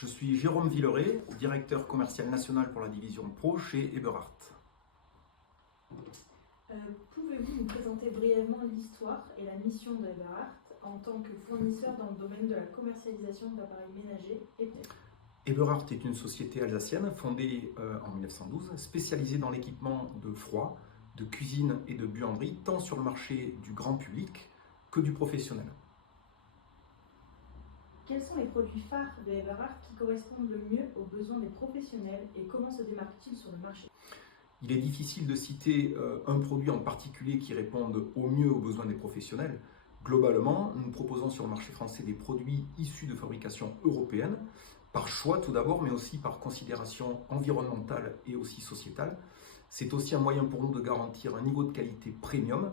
Je suis Jérôme Villeray, directeur commercial national pour la division Pro chez Eberhard. Pouvez-vous nous présenter brièvement l'histoire et la mission d'Eberhard en tant que fournisseur dans le domaine de la commercialisation d'appareils ménagers et tech? Eberhard est une société alsacienne fondée en 1912, spécialisée dans l'équipement de froid, de cuisine et de buanderie, tant sur le marché du grand public que du professionnel. Quels sont les produits phares de Eberhard qui correspondent le mieux aux besoins des professionnels et comment se démarquent-ils sur le marché? Il est difficile de citer un produit en particulier qui réponde au mieux aux besoins des professionnels. Globalement, nous proposons sur le marché français des produits issus de fabrication européenne, par choix tout d'abord, mais aussi par considération environnementale et aussi sociétale. C'est aussi un moyen pour nous de garantir un niveau de qualité premium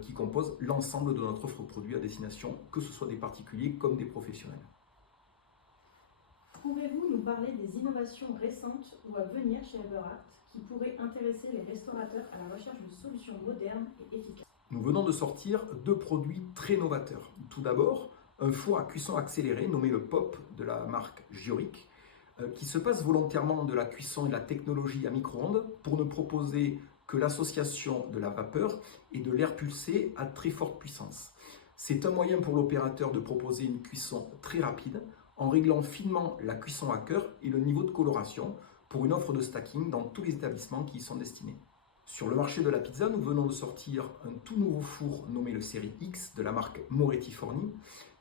qui compose l'ensemble de notre offre de produits à destination, que ce soit des particuliers comme des professionnels. Pouvez-vous nous parler des innovations récentes ou à venir chez Eberhard qui pourraient intéresser les restaurateurs à la recherche de solutions modernes et efficaces? Nous venons de sortir deux produits très novateurs. Tout d'abord, un four à cuisson accélérée nommé le POP de la marque Gioric, qui se passe volontairement de la cuisson et de la technologie à micro-ondes pour ne proposer que l'association de la vapeur et de l'air pulsé à très forte puissance. C'est un moyen pour l'opérateur de proposer une cuisson très rapide en réglant finement la cuisson à cœur et le niveau de coloration pour une offre de stacking dans tous les établissements qui y sont destinés. Sur le marché de la pizza, nous venons de sortir un tout nouveau four nommé le Série X de la marque Moretti Forni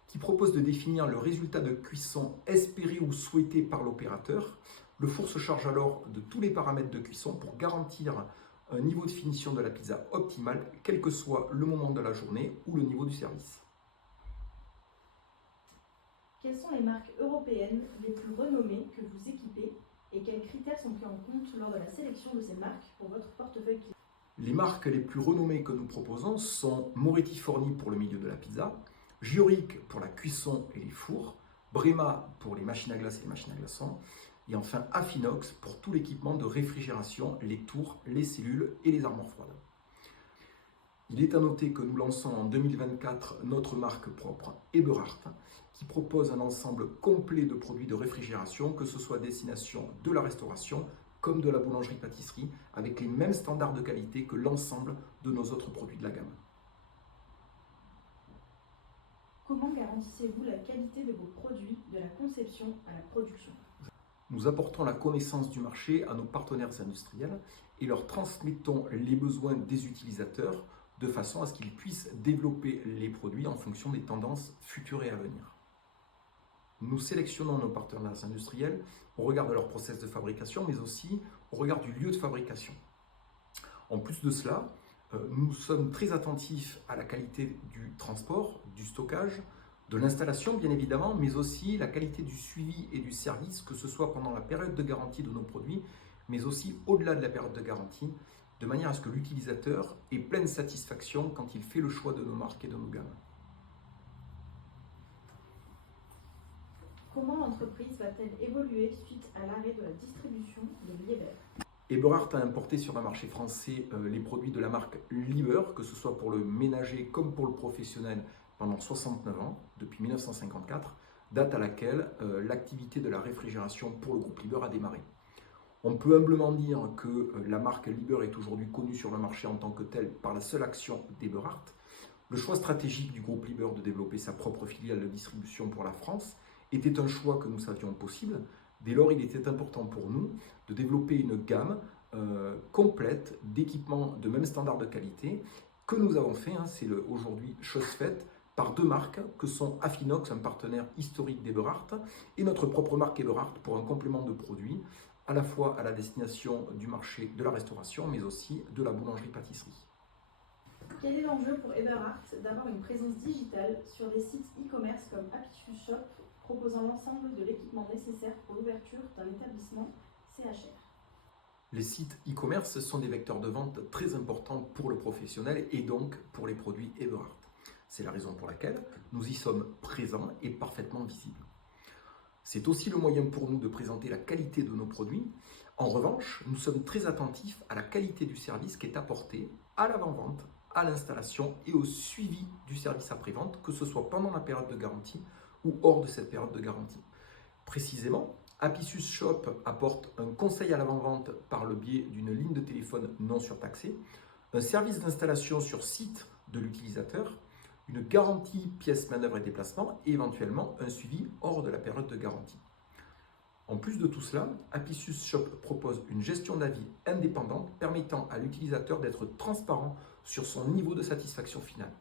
qui propose de définir le résultat de cuisson espéré ou souhaité par l'opérateur. Le four se charge alors de tous les paramètres de cuisson pour garantir un niveau de finition de la pizza optimal, quel que soit le moment de la journée ou le niveau du service. Quelles sont les marques européennes les plus renommées que vous équipez et quels critères sont pris en compte lors de la sélection de ces marques pour votre portefeuille client? Les marques les plus renommées que nous proposons sont Moretti Forni pour le milieu de la pizza, Gioric pour la cuisson et les fours, Brema pour les machines à glace et les machines à glaçons, et enfin Affinox pour tout l'équipement de réfrigération, les tours, les cellules et les armoires froides. Il est à noter que nous lançons en 2024 notre marque propre Eberhard, qui propose un ensemble complet de produits de réfrigération, que ce soit à destination de la restauration comme de la boulangerie-pâtisserie, avec les mêmes standards de qualité que l'ensemble de nos autres produits de la gamme. Comment garantissez-vous la qualité de vos produits, de la conception à la production? Nous apportons la connaissance du marché à nos partenaires industriels et leur transmettons les besoins des utilisateurs de façon à ce qu'ils puissent développer les produits en fonction des tendances futures et à venir. Nous sélectionnons nos partenaires industriels au regard de leur process de fabrication, mais aussi au regard du lieu de fabrication. En plus de cela, nous sommes très attentifs à la qualité du transport, du stockage, de l'installation bien évidemment, mais aussi la qualité du suivi et du service, que ce soit pendant la période de garantie de nos produits, mais aussi au-delà de la période de garantie, de manière à ce que l'utilisateur ait pleine satisfaction quand il fait le choix de nos marques et de nos gammes. Comment l'entreprise va-t-elle évoluer suite à l'arrêt de la distribution de Liebherr? Eberhard a importé sur le marché français les produits de la marque Liebherr, que ce soit pour le ménager comme pour le professionnel, pendant 69 ans, depuis 1954, date à laquelle l'activité de la réfrigération pour le groupe Liebherr a démarré. On peut humblement dire que la marque Liebherr est aujourd'hui connue sur le marché en tant que telle par la seule action d'Eberhard. Le choix stratégique du groupe Liebherr de développer sa propre filiale de distribution pour la France était un choix que nous savions possible. Dès lors, il était important pour nous de développer une gamme complète d'équipements de même standard de qualité que nous avons fait, c'est aujourd'hui chose faite, par deux marques que sont Affinox, un partenaire historique d'Eberhard, et notre propre marque Eberhard pour un complément de produits à la fois à la destination du marché de la restauration, mais aussi de la boulangerie-pâtisserie. Quel est l'enjeu pour Eberhard d'avoir une présence digitale sur des sites e-commerce comme Apicius Shop, proposant l'ensemble de l'équipement nécessaire pour l'ouverture d'un établissement CHR? Les sites e-commerce sont des vecteurs de vente très importants pour le professionnel et donc pour les produits Eberhard. C'est la raison pour laquelle nous y sommes présents et parfaitement visibles. C'est aussi le moyen pour nous de présenter la qualité de nos produits. En revanche, nous sommes très attentifs à la qualité du service qui est apporté à l'avant-vente, à l'installation et au suivi du service après-vente, que ce soit pendant la période de garantie ou hors de cette période de garantie. Précisément, Apicius Shop apporte un conseil à l'avant-vente par le biais d'une ligne de téléphone non surtaxée, un service d'installation sur site de l'utilisateur, une garantie pièces, manœuvres et déplacements et éventuellement un suivi hors de la période de garantie. En plus de tout cela, Apicius Shop propose une gestion d'avis indépendante permettant à l'utilisateur d'être transparent sur son niveau de satisfaction finale.